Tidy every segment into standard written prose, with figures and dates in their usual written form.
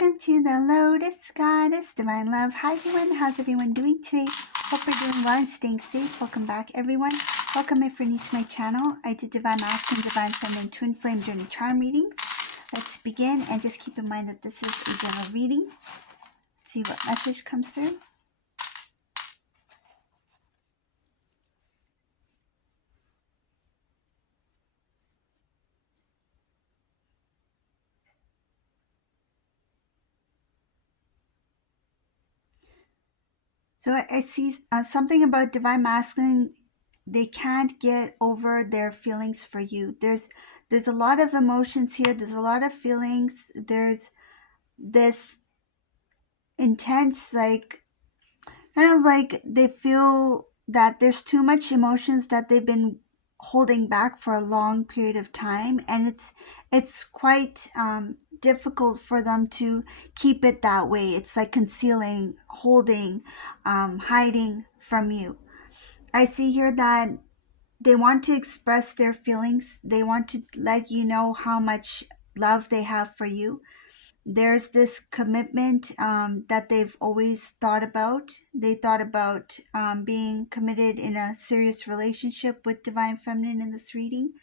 Welcome to the Lotus Goddess Divine Love. Hi everyone, how's everyone doing today? Hope you're doing well and staying safe. Welcome back everyone. Welcome if you're new to my channel. I do Divine Masculine, Divine Feminine, Twin Flame Journey Charm readings. Let's begin and just keep in mind that this is a general reading. Let's see what message comes through. So I see something about Divine Masculine. They can't get over their feelings for you. There's a lot of emotions here. There's a lot of feelings. There's this intense, like, kind of like they feel that there's too much emotions that they've been holding back for a long period of time, and it's quite difficult for them to keep it that way. It's like concealing, holding, hiding from you. I see here that they want to express their feelings. They want to let you know how much love they have for you. There's this commitment that they've always thought about. They thought about being committed in a serious relationship with Divine Feminine in this reading.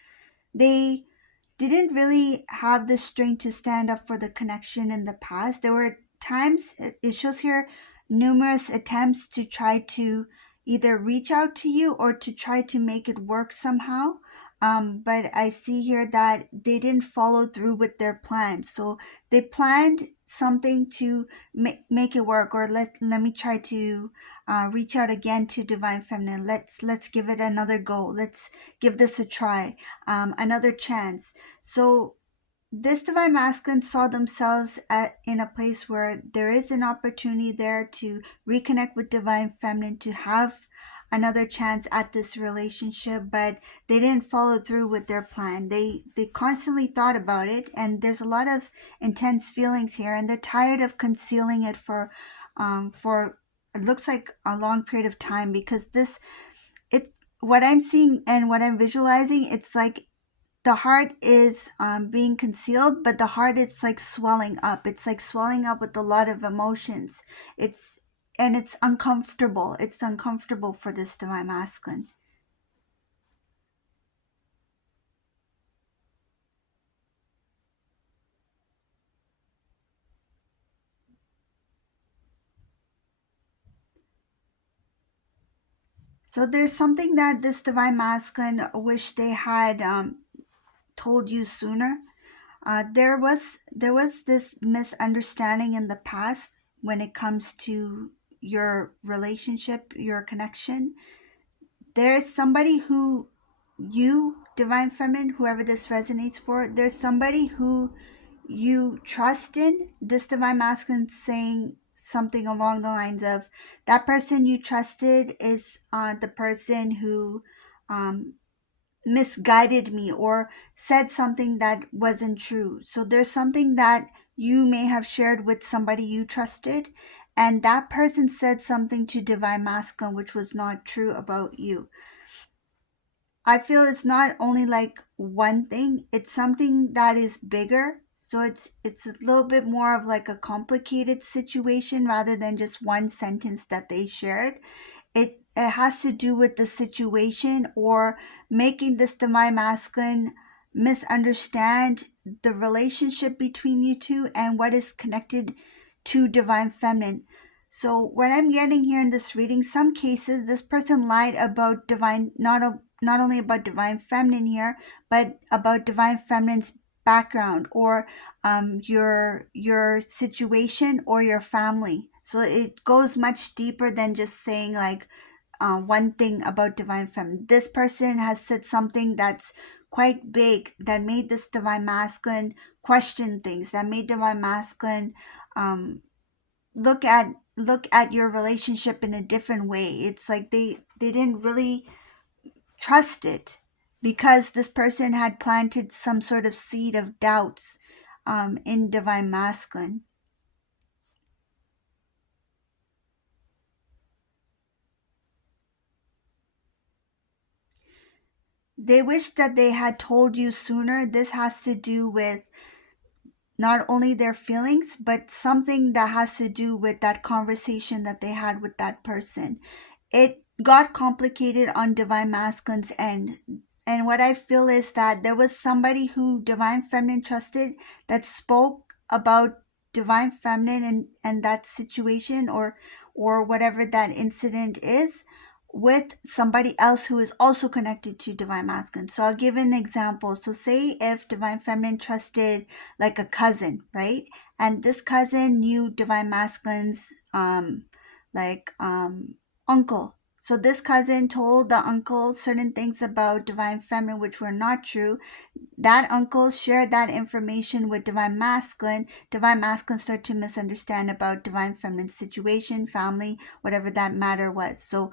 They didn't really have the strength to stand up for the connection in the past. There were times, it shows here, numerous attempts to try to either reach out to you or to try to make it work somehow. But I see here that they didn't follow through with their plans. So they planned something to make it work, or let me try to reach out again to Divine Feminine. Let's give it another go. Let's give this a try, another chance. So this Divine Masculine saw themselves in a place where there is an opportunity there to reconnect with Divine Feminine, to have another chance at this relationship, but they didn't follow through with their plan. They constantly thought about it, and there's a lot of intense feelings here, and they're tired of concealing it for it looks like a long period of time, because it's what I'm seeing and what I'm visualizing. It's like the heart is being concealed, but the heart is like swelling up. It's like swelling up with a lot of emotions. It's uncomfortable. It's uncomfortable for this Divine Masculine. So there's something that this Divine Masculine wish they had told you sooner. There was this misunderstanding in the past when it comes to your relationship, your connection. There's somebody who you, Divine Feminine, whoever this resonates for, there's somebody who you trust in. This Divine Masculine saying something along the lines of, that person you trusted is the person who um, misguided me or said something that wasn't true. So there's something that you may have shared with somebody you trusted, and that person said something to Divine Masculine which was not true about you. I feel it's not only like one thing, it's something that is bigger. So it's a little bit more of like a complicated situation rather than just one sentence that they shared. It has to do with the situation, or making this Divine Masculine misunderstand the relationship between you two and what is connected to Divine Feminine. So what I'm getting here in this reading, some cases this person lied about divine, not only about Divine Feminine here, but about Divine Feminine's background, or your situation or your family. So it goes much deeper than just saying like one thing about Divine Feminine. This person has said something that's quite big, that made this Divine Masculine question things, that made Divine Masculine um, look at your relationship in a different way. It's like they didn't really trust it, because this person had planted some sort of seed of doubts in Divine Masculine. They wish that they had told you sooner. This has to do with not only their feelings, but something that has to do with that conversation that they had with that person. It got complicated on Divine Masculine's end. And what I feel is that there was somebody who Divine Feminine trusted that spoke about Divine Feminine and that situation, or whatever that incident is, with somebody else who is also connected to Divine Masculine. So I'll give an example. So say if Divine Feminine trusted like a cousin, right? And this cousin knew Divine Masculine's like uncle. So this cousin told the uncle certain things about Divine Feminine which were not true. That uncle shared that information with Divine Masculine. Divine Masculine started to misunderstand about Divine Feminine's situation, family, whatever that matter was. So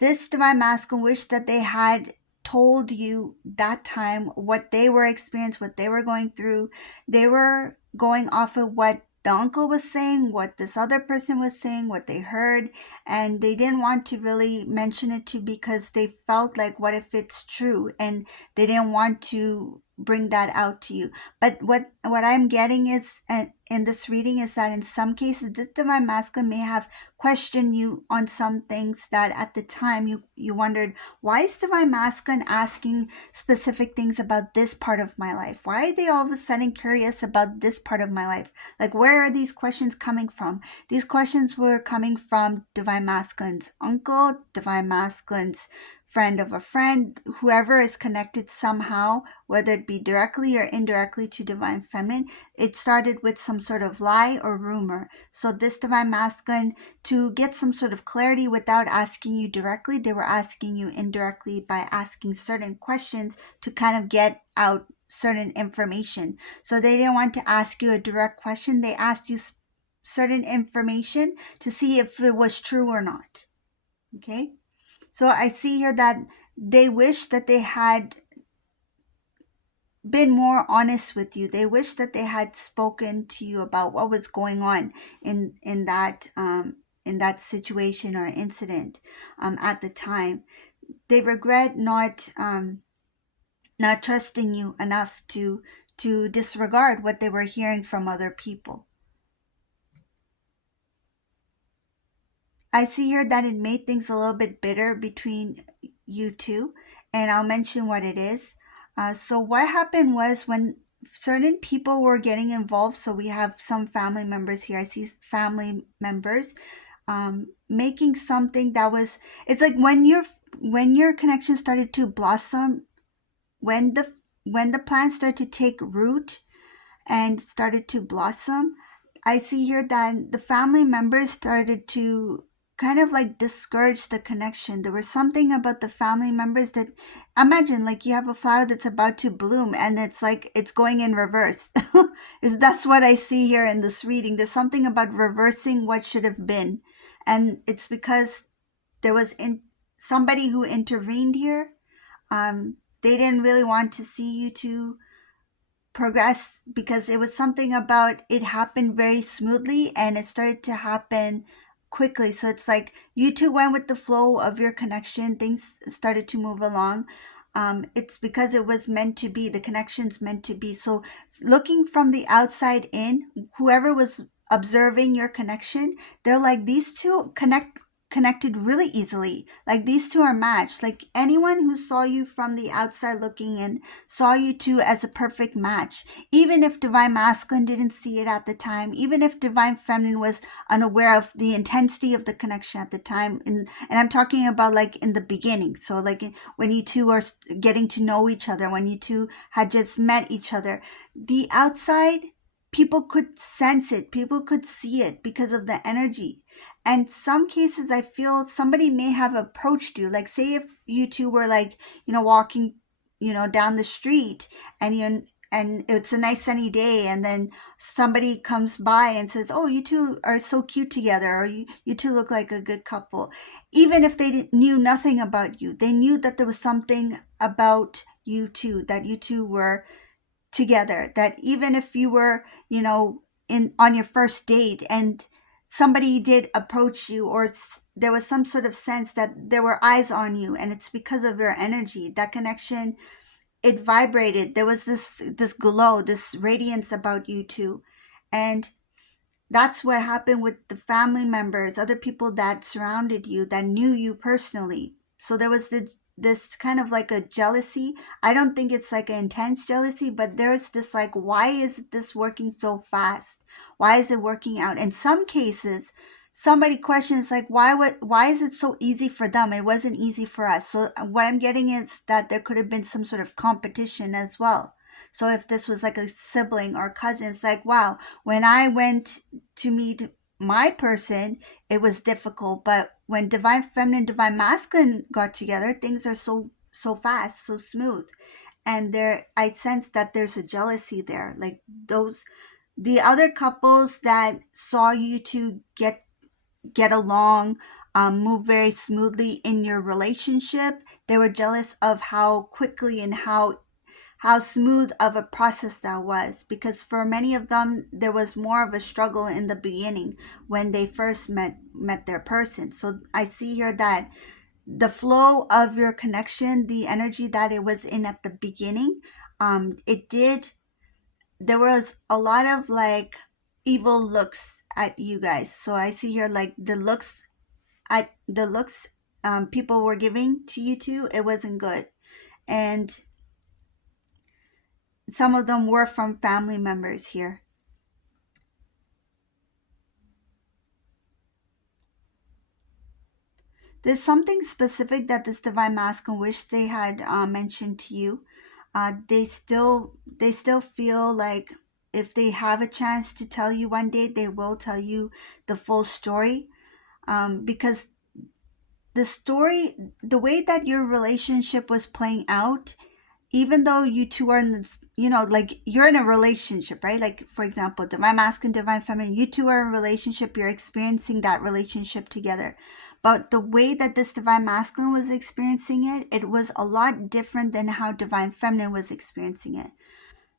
this Divine Masculine wished that they had told you that time what they were experiencing, what they were going through. They were going off of what the uncle was saying, what this other person was saying, what they heard, and they didn't want to really mention it to because they felt like, what if it's true? And they didn't want to bring that out to you. But what I'm getting is, in this reading, is that in some cases this Divine Masculine may have questioned you on some things that at the time you wondered, why is Divine Masculine asking specific things about this part of my life? Why are they all of a sudden curious about this part of my life? Like, where are these questions coming from? These questions were coming from Divine Masculine's uncle, Divine Masculine's friend of a friend, whoever is connected somehow, whether it be directly or indirectly to Divine Feminine. It started with some sort of lie or rumor. So this Divine Masculine, to get some sort of clarity without asking you directly, they were asking you indirectly by asking certain questions to kind of get out certain information. So they didn't want to ask you a direct question. They asked you certain information to see if it was true or not. Okay? So I see here that they wish that they had been more honest with you. They wish that they had spoken to you about what was going on in that situation or incident at the time. They regret not trusting you enough to disregard what they were hearing from other people. I see here that it made things a little bit bitter between you two, and I'll mention what it is. So what happened was, when certain people were getting involved, so we have some family members here. I see family members making something that was, it's like when your connection started to blossom, when the plant started to take root and started to blossom, I see here that the family members started to kind of like discourage the connection. There was something about the family members that, imagine like you have a flower that's about to bloom and it's like it's going in reverse. Is That's what I see here in this reading. There's something about reversing what should have been. And it's because there was somebody who intervened here. They didn't really want to see you two progress, because it was something about it happened very smoothly and it started to happen quickly. So it's like you two went with the flow of your connection. Things started to move along. It's because it was meant to be. The connection's meant to be. So looking from the outside in, whoever was observing your connection, they're like, these two connected really easily. Like, these two are matched. Like, anyone who saw you from the outside looking in saw you two as a perfect match. Even if Divine Masculine didn't see it at the time, even if Divine Feminine was unaware of the intensity of the connection at the time, and I'm talking about like in the beginning. So like when you two are getting to know each other, when you two had just met each other, the outside people could sense it, people could see it because of the energy. And some cases I feel somebody may have approached you, like say if you two were like, walking, down the street, and it's a nice sunny day, and then somebody comes by and says, oh, you two are so cute together, or you two look like a good couple. Even if they knew nothing about you, they knew that there was something about you two, that you two were together, that even if you were, in on your first date and somebody did approach you, or there was some sort of sense that there were eyes on you, and it's because of your energy, that connection it vibrated. There was this glow, this radiance about you two. And that's what happened with the family members, other people that surrounded you, that knew you personally. So there was this kind of like a jealousy. I don't think it's like an intense jealousy, but there's this like, why is this working so fast? Why is it working out? In some cases, somebody questions like, why is it so easy for them? It wasn't easy for us. So what I'm getting is that there could have been some sort of competition as well. So if this was like a sibling or cousin, it's like, wow, when I went to meet my person, it was difficult. But when divine feminine, divine masculine got together, things are so fast, so smooth. And there, I sense that there's a jealousy there. Like those, the other couples that saw you two get along, move very smoothly in your relationship, they were jealous of how quickly and how smooth of a process that was, because for many of them there was more of a struggle in the beginning when they first met their person. So I see here that the flow of your connection, the energy that it was in at the beginning, it did, there was a lot of like evil looks at you guys. So I see here like the looks people were giving to you two, it wasn't good. And some of them were from family members here. There's something specific that this divine masculine wish they had mentioned to you. They still feel like if they have a chance to tell you one day, they will tell you the full story. Because the story, the way that your relationship was playing out, even though you two are in this, like you're in a relationship, right? Like for example, divine masculine, divine feminine, you two are in a relationship, you're experiencing that relationship together. But the way that this divine masculine was experiencing it, it was a lot different than how divine feminine was experiencing it.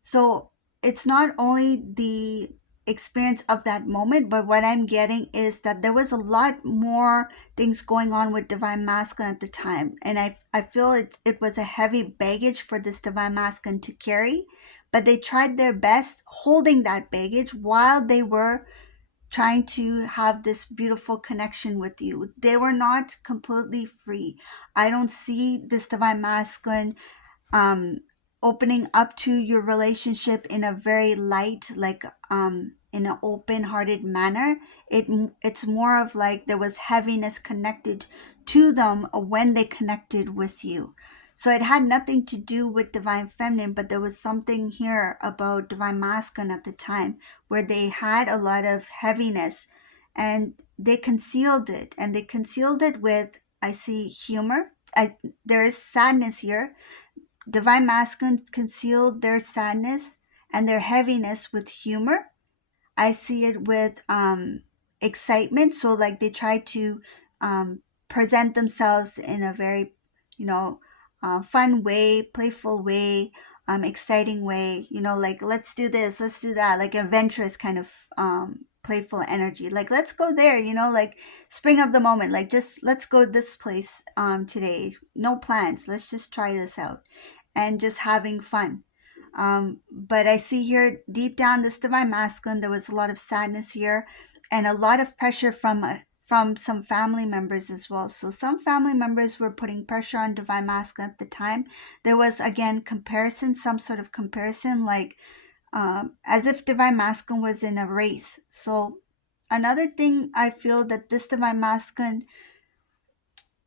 So it's not only the experience of that moment, but what I'm getting is that there was a lot more things going on with divine masculine at the time. And I feel it was a heavy baggage for this divine masculine to carry, but they tried their best holding that baggage while they were trying to have this beautiful connection with you. They were not completely free. I don't see this divine masculine um, opening up to your relationship in a very light, like in an open-hearted manner. It's more of like there was heaviness connected to them when they connected with you. So it had nothing to do with divine feminine, but there was something here about divine masculine at the time where they had a lot of heaviness, and they concealed it, and they concealed it with, I see, humor. There is sadness here. Divine masculine concealed their sadness and their heaviness with humor. I see it with excitement. So like they try to present themselves in a very, you know, fun way, playful way, exciting way. Like let's do this, let's do that, like adventurous kind of playful energy. Like let's go there. Like spring of the moment. Like just let's go this place today. No plans. Let's just try this out, and just having fun. But I see here deep down this divine masculine, there was a lot of sadness here, and a lot of pressure from some family members as well. So some family members were putting pressure on divine masculine at the time. There was again comparison, some sort of comparison, like as if divine masculine was in a race. So another thing I feel that this divine masculine,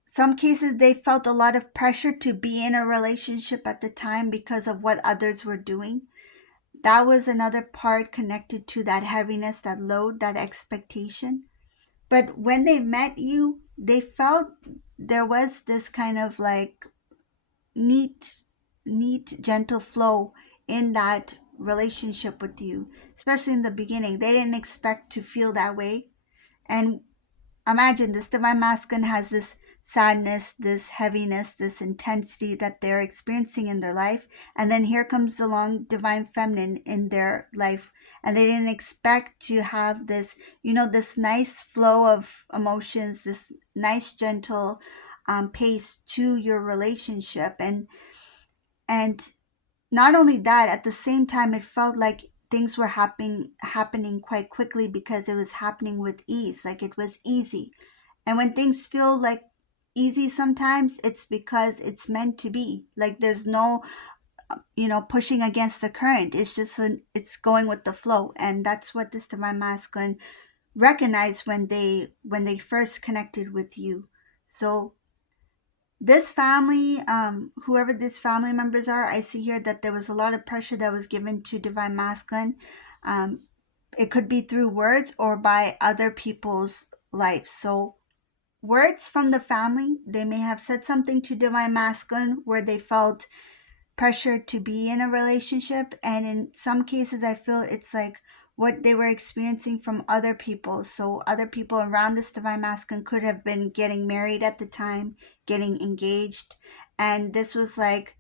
some cases they felt a lot of pressure to be in a relationship at the time because of what others were doing. That was another part connected to that heaviness, that load, that expectation. But when they met you, they felt there was this kind of like neat, gentle flow in that relationship with you, especially in the beginning. They didn't expect to feel that way. And imagine this divine masculine has this sadness, this heaviness, this intensity that they're experiencing in their life. And then here comes along divine feminine in their life. And they didn't expect to have this, this nice flow of emotions, this nice, gentle pace to your relationship. And not only that, at the same time, it felt like things were happening quite quickly because it was happening with ease, like it was easy. And when things feel like easy sometimes, it's because it's meant to be. Like there's no, pushing against the current. It's just it's going with the flow, and that's what this divine masculine recognized when they first connected with you. So this family, whoever these family members are, I see here that there was a lot of pressure that was given to divine masculine. Um, it could be through words or by other people's lives. So words from the family, they may have said something to divine masculine where they felt pressure to be in a relationship, and in some cases I feel it's like what they were experiencing from other people. So other people around this divine masculine could have been getting married at the time, getting engaged, and this was like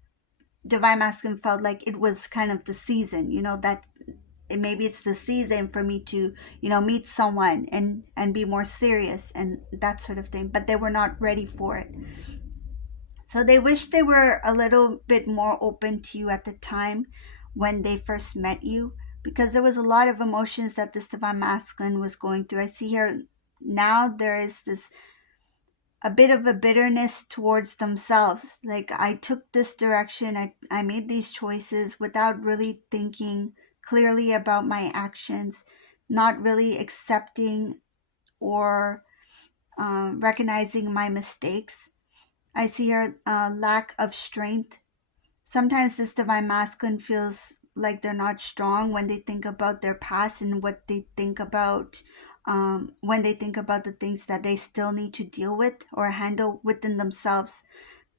divine masculine felt like it was kind of the season, that maybe it's the season for me to meet someone and be more serious and that sort of thing, but they were not ready for it. So they wish they were a little bit more open to you at the time when they first met you, because there was a lot of emotions that this divine masculine was going through. I see here now there is this a bit of a bitterness towards themselves. Like, I took this direction, I made these choices without really thinking clearly about my actions, not really accepting or recognizing my mistakes. I see her lack of strength. Sometimes this divine masculine feels like they're not strong when they think about their past and what they think about when they think about the things that they still need to deal with or handle within themselves.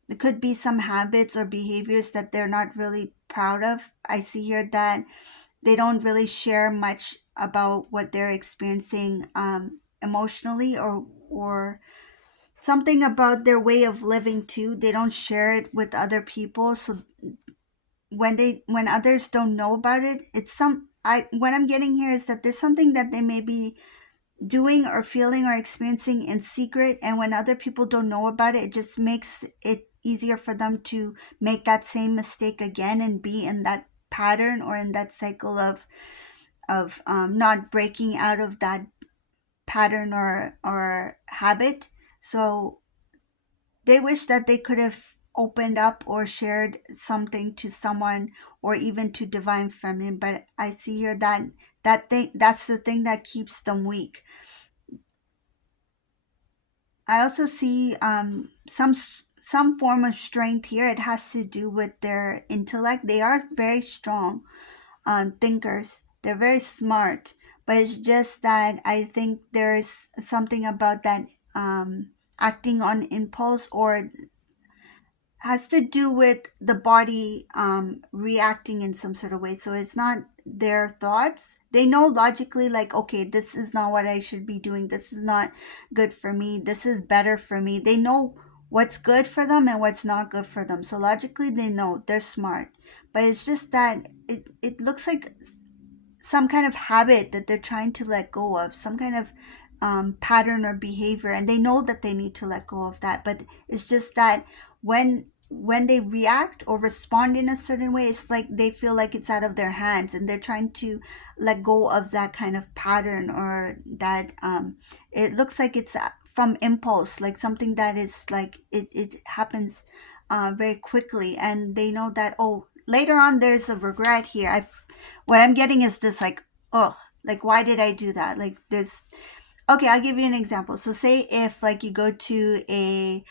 It could be some habits or behaviors that they're not really proud of. I see here that they don't really share much about what they're experiencing emotionally, or something about their way of living too. They don't share it with other people. So when others don't know about it, it's some I what I'm getting here is that there's something that they may be doing or feeling or experiencing in secret, and when other people don't know about it, it just makes it easier for them to make that same mistake again and be in that pattern or in that cycle of not breaking out of that pattern or habit. So they wish that they could have opened up or shared something to someone or even to divine feminine, but I see here that that's the thing that keeps them weak. I also see some form of strength here. It has to do with their intellect. They are very strong thinkers. They're very smart, but it's just that I think there is something about that acting on impulse, or has to do with the body reacting in some sort of way. So it's not their thoughts. They know logically, like, okay, this is not what I should be doing. This is not good for me. This is better for me. They know what's good for them and what's not good for them. So logically, they know they're smart. But it's just that it looks like some kind of habit that they're trying to let go of, some kind of pattern or behavior, and they know that they need to let go of that. But it's just that when they react or respond in a certain way, it's like they feel like it's out of their hands, and they're trying to let go of that kind of pattern, or that it looks like it's from impulse, like something that is like it happens very quickly, and they know that, oh, later on there's a regret here. What I'm getting is this, like, oh, like, why did I do that? Like this. Okay, I'll give you an example. So say if like you go to a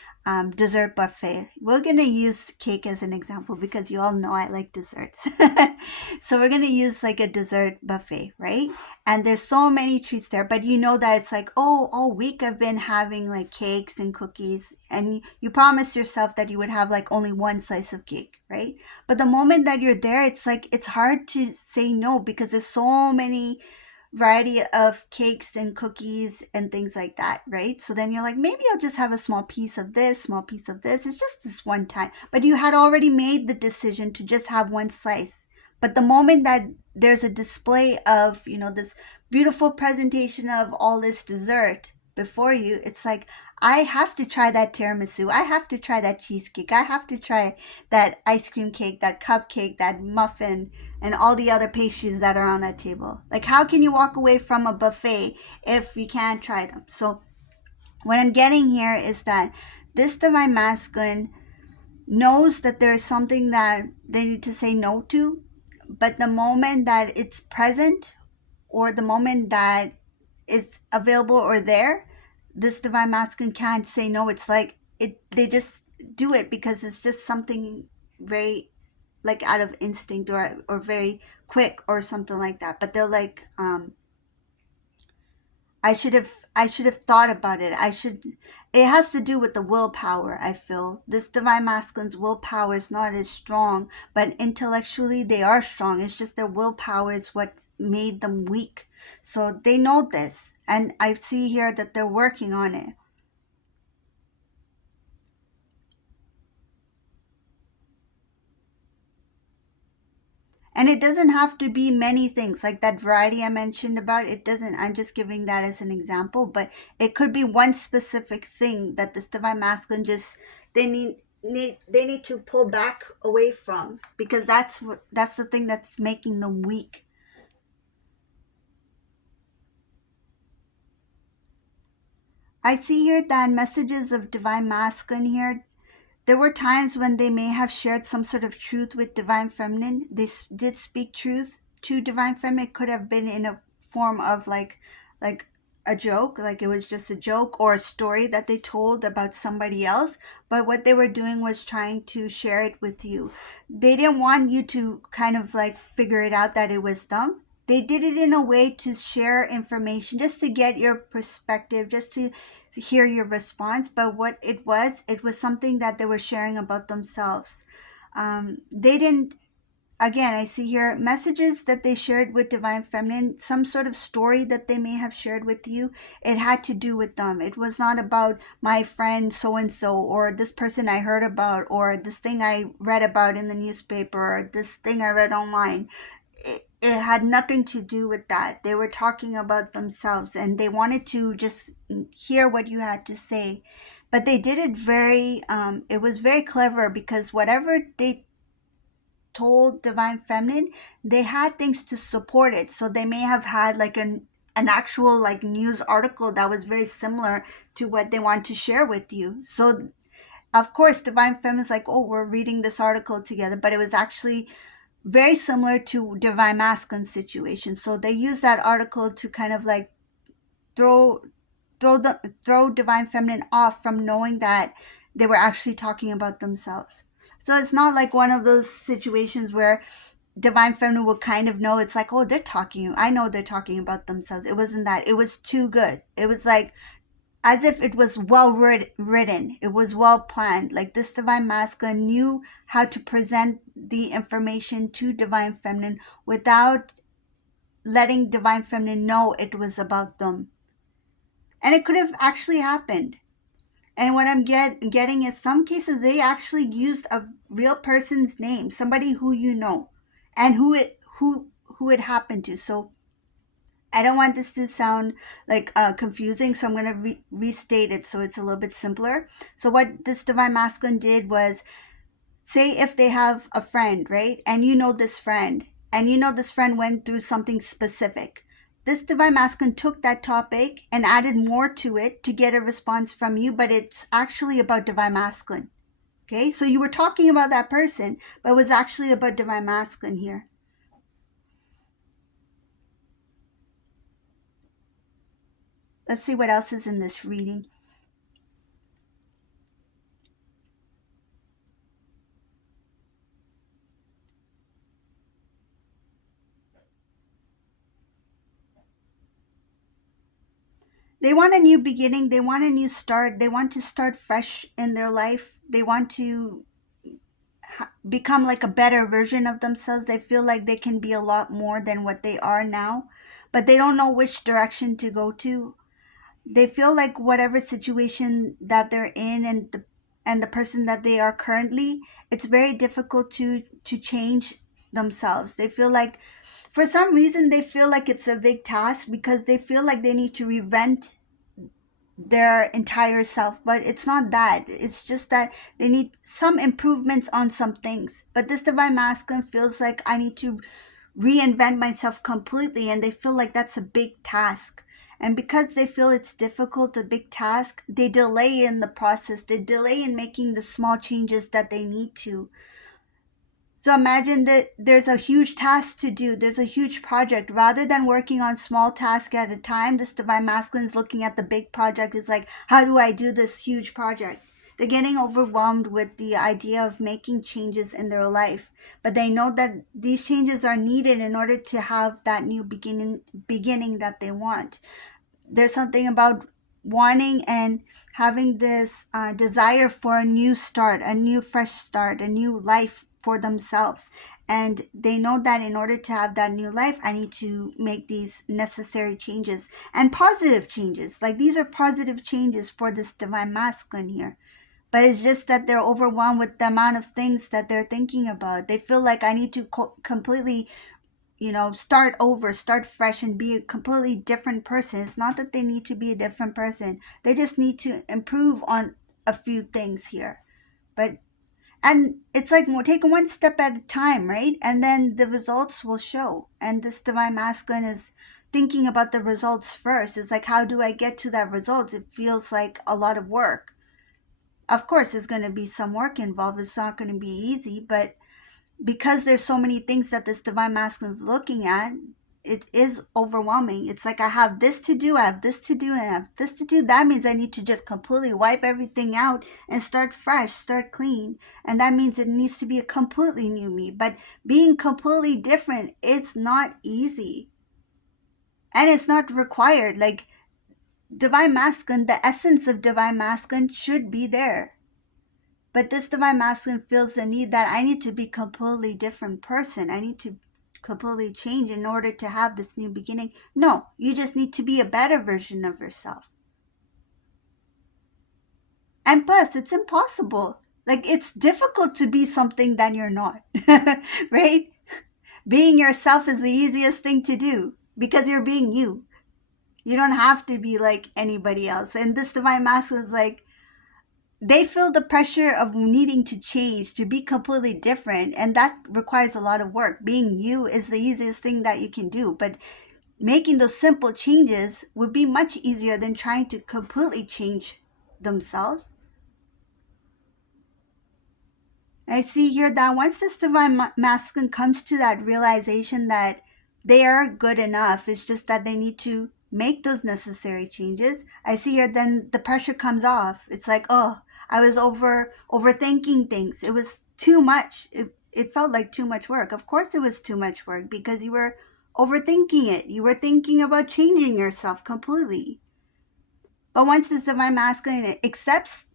dessert buffet. We're gonna use cake as an example because you all know I like desserts. So we're gonna use like a dessert buffet, right? And there's so many treats there, but you know that it's like, oh, all week I've been having like cakes and cookies, and you promised yourself that you would have like only one slice of cake, right? But the moment that you're there, it's like it's hard to say no because there's so many variety of cakes and cookies and things like that, right? So then you're like, maybe I'll just have a small piece of this, small piece of this. It's just this one time. But you had already made the decision to just have one slice. But the moment that there's a display of, this beautiful presentation of all this dessert, before you, it's like, I have to try that tiramisu. I have to try that cheesecake. I have to try that ice cream cake, that cupcake, that muffin, and all the other pastries that are on that table. Like, how can you walk away from a buffet if you can't try them? So, what I'm getting here is that this divine masculine knows that there is something that they need to say no to, but the moment that it's present, or the moment that it's available or there, this divine masculine can't say no. It's like they just do it because it's just something very, like, out of instinct, or very quick or something like that. But they're like, I should have thought about it. It has to do with the willpower. I feel this divine masculine's willpower is not as strong, but intellectually they are strong. It's just their willpower is what made them weak. So they know this, and I see here that they're working on it. And it doesn't have to be many things like that variety I mentioned about. It doesn't, I'm just giving that as an example, but it could be one specific thing that this divine masculine just, they need to pull back away from, because that's the thing that's making them weak. I see here that messages of divine masculine here, there were times when they may have shared some sort of truth with divine feminine. They did speak truth to divine feminine. It could have been in a form of like a joke, like it was just a joke or a story that they told about somebody else. But what they were doing was trying to share it with you. They didn't want you to kind of like figure it out that it was them. They did it in a way to share information, just to get your perspective, just to hear your response. But what it was something that they were sharing about themselves. They didn't, again, I see here messages that they shared with divine feminine, some sort of story that they may have shared with you. It had to do with them. It was not about my friend so and so, or this person I heard about, or this thing I read about in the newspaper, or this thing I read online. It had nothing to do with that. They were talking about themselves, and they wanted to just hear what you had to say. But they did it very, it was very clever, because whatever they told divine feminine, they had things to support it. So they may have had like an actual like news article that was very similar to what they want to share with you. So of course divine feminine's like, oh, we're reading this article together, but it was actually very similar to divine masculine situation. So they use that article to kind of like throw throw divine feminine off from knowing that they were actually talking about themselves. So it's not like one of those situations where divine feminine will kind of know. It's like, oh, they're talking, I know they're talking about themselves. It wasn't that. It was too good. It was like as if it was well written. It was well planned. Like this divine masculine knew how to present the information to divine feminine without letting divine feminine know it was about them. And it could have actually happened. And what I'm getting is some cases they actually used a real person's name, somebody who you know, and who it happened to. So I don't want this to sound like confusing, so I'm going to restate it so it's a little bit simpler. So what this divine masculine did was, say if they have a friend, right? And you know this friend, and you know this friend went through something specific. This divine masculine took that topic and added more to it to get a response from you, but it's actually about divine masculine. Okay, so you were talking about that person, but it was actually about divine masculine here. Let's see what else is in this reading. They want a new beginning. They want a new start. They want to start fresh in their life. They want to become like a better version of themselves. They feel like they can be a lot more than what they are now, but they don't know which direction to go to. They feel like whatever situation that they're in, and the person that they are currently, it's very difficult to change themselves. They feel like for some reason they feel like it's a big task, because they feel like they need to reinvent their entire self, but it's not that. It's just that they need some improvements on some things. But this divine masculine feels like I need to reinvent myself completely, and they feel like that's a big task. And because they feel it's difficult, a big task, they delay in the process. They delay in making the small changes that they need to. So imagine that there's a huge task to do. There's a huge project. Rather than working on small tasks at a time, this divine masculine is looking at the big project. Is like, how do I do this huge project? They're getting overwhelmed with the idea of making changes in their life, but they know that these changes are needed in order to have that new beginning that they want. There's something about wanting and having this desire for a new start, a new fresh start, a new life for themselves. And they know that in order to have that new life, I need to make these necessary changes and positive changes. Like these are positive changes for this divine masculine here. But it's just that they're overwhelmed with the amount of things that they're thinking about. They feel like I need to completely, start over, start fresh, and be a completely different person. It's not that they need to be a different person. They just need to improve on a few things here. But, and it's like take one step at a time, right? And then the results will show. And this divine masculine is thinking about the results first. It's like, how do I get to that result? It feels like a lot of work. Of course, there's going to be some work involved. It's not going to be easy, but because there's so many things that this divine masculine is looking at, it is overwhelming. It's like I have this to do, I have this to do, and I have this to do. That means I need to just completely wipe everything out and start fresh, start clean. And that means it needs to be a completely new me. But being completely different, it's not easy. And it's not required. Like divine masculine, the essence of divine masculine should be there. But this divine masculine feels the need that I need to be a completely different person. I need to completely change in order to have this new beginning. No, you just need to be a better version of yourself. And plus, it's impossible. Like, it's difficult to be something that you're not, right? Being yourself is the easiest thing to do because you're being you. You don't have to be like anybody else. And this divine masculine is like, they feel the pressure of needing to change, to be completely different, and that requires a lot of work. Being you is the easiest thing that you can do, but making those simple changes would be much easier than trying to completely change themselves. I see here that once this divine masculine comes to that realization that they are good enough, it's just that they need to make those necessary changes. I see here then the pressure comes off. It's like, oh, I was overthinking things. It was too much. It felt like too much work. Of course it was too much work because you were overthinking it. You were thinking about changing yourself completely. But once this divine masculine accepts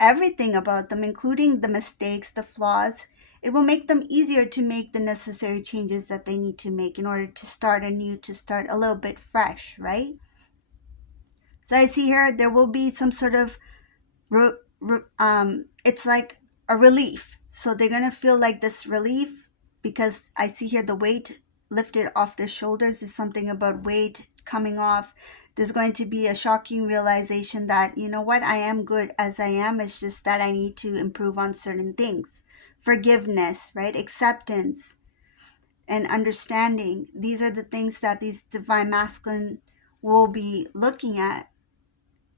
everything about them, including the mistakes, the flaws, it will make them easier to make the necessary changes that they need to make in order to start anew, to start a little bit fresh, right? So I see here there will be some sort of, it's like a relief. So they're going to feel like this relief because I see here the weight lifted off their shoulders is something about weight coming off. There's going to be a shocking realization that, you know what, I am good as I am. It's just that I need to improve on certain things. Forgiveness, right? Acceptance and understanding. These are the things that these divine masculine will be looking at.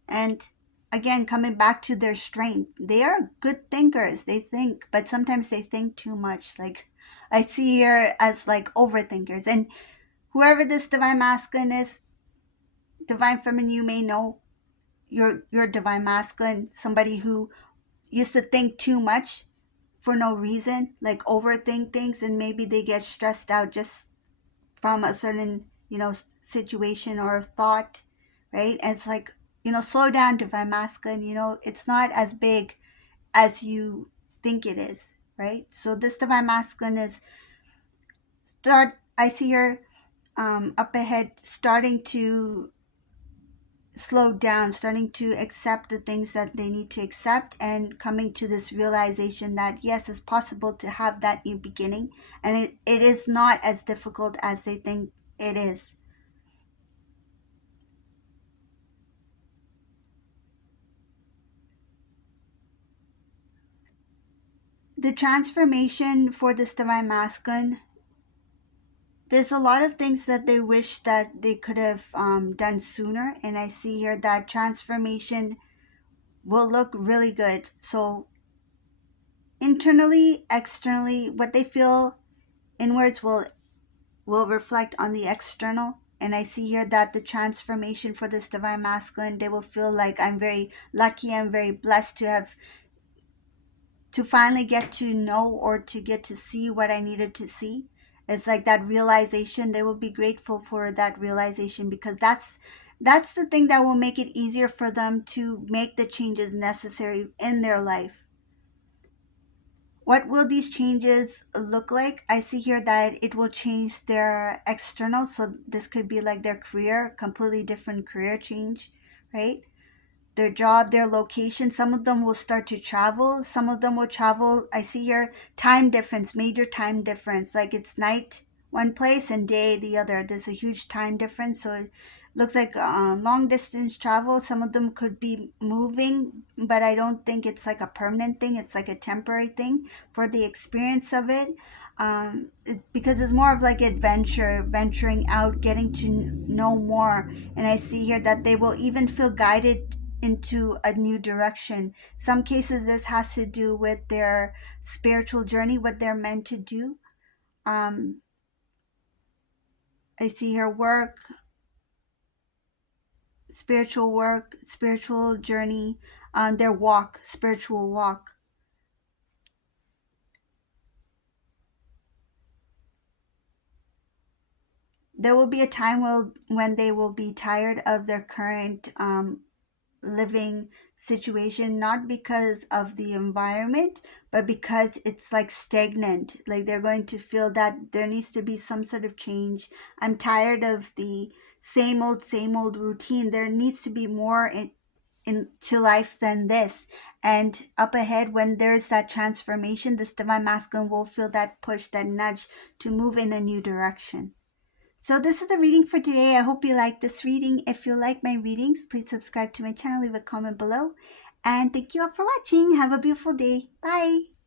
And again, coming back to their strength, they are good thinkers. They think, but sometimes they think too much. Like I see here as like overthinkers. And whoever this divine masculine is, divine feminine, you may know your divine masculine, somebody who used to think too much for no reason, like overthink things, and maybe they get stressed out just from a certain, situation or thought, right? And it's like, slow down, divine masculine, it's not as big as you think it is, right? So this divine masculine is I see her up ahead starting to slow down, starting to accept the things that they need to accept, and coming to this realization that yes, it's possible to have that new beginning, and it is not as difficult as they think it is. The transformation for this divine masculine, there's a lot of things that they wish that they could have done sooner. And I see here that transformation will look really good. So internally, externally, what they feel inwards will reflect on the external. And I see here that the transformation for this divine masculine, they will feel like I'm very lucky, I'm very blessed to have to finally get to know or to get to see what I needed to see. It's like that realization. They will be grateful for that realization, because that's the thing that will make it easier for them to make the changes necessary in their life. What will these changes look like? I see here that it will change their external. So this could be like their career, completely different career change, right? Their job, their location. Some of them will start to travel. Some of them will travel. I see here time difference, major time difference. Like it's night one place and day the other. There's a huge time difference. So it looks like long distance travel. Some of them could be moving, but I don't think it's like a permanent thing. It's like a temporary thing for the experience of it. Because it's more of like adventure, venturing out, getting to know more. And I see here that they will even feel guided into a new direction. Some cases this has to do with their spiritual journey, what they're meant to do. um I see her work, spiritual journey, their walk, spiritual walk. There will be a time when they will be tired of their current living situation, not because of the environment, but because it's like stagnant. Like they're going to feel that there needs to be some sort of change. I'm tired of the same old routine. There needs to be more into life than this. And up ahead, when there's that transformation, this divine masculine will feel that push, that nudge to move in a new direction. So this is the reading for today. I hope you like this reading. If you like my readings, please subscribe to my channel, leave a comment below. And thank you all for watching. Have a beautiful day. Bye.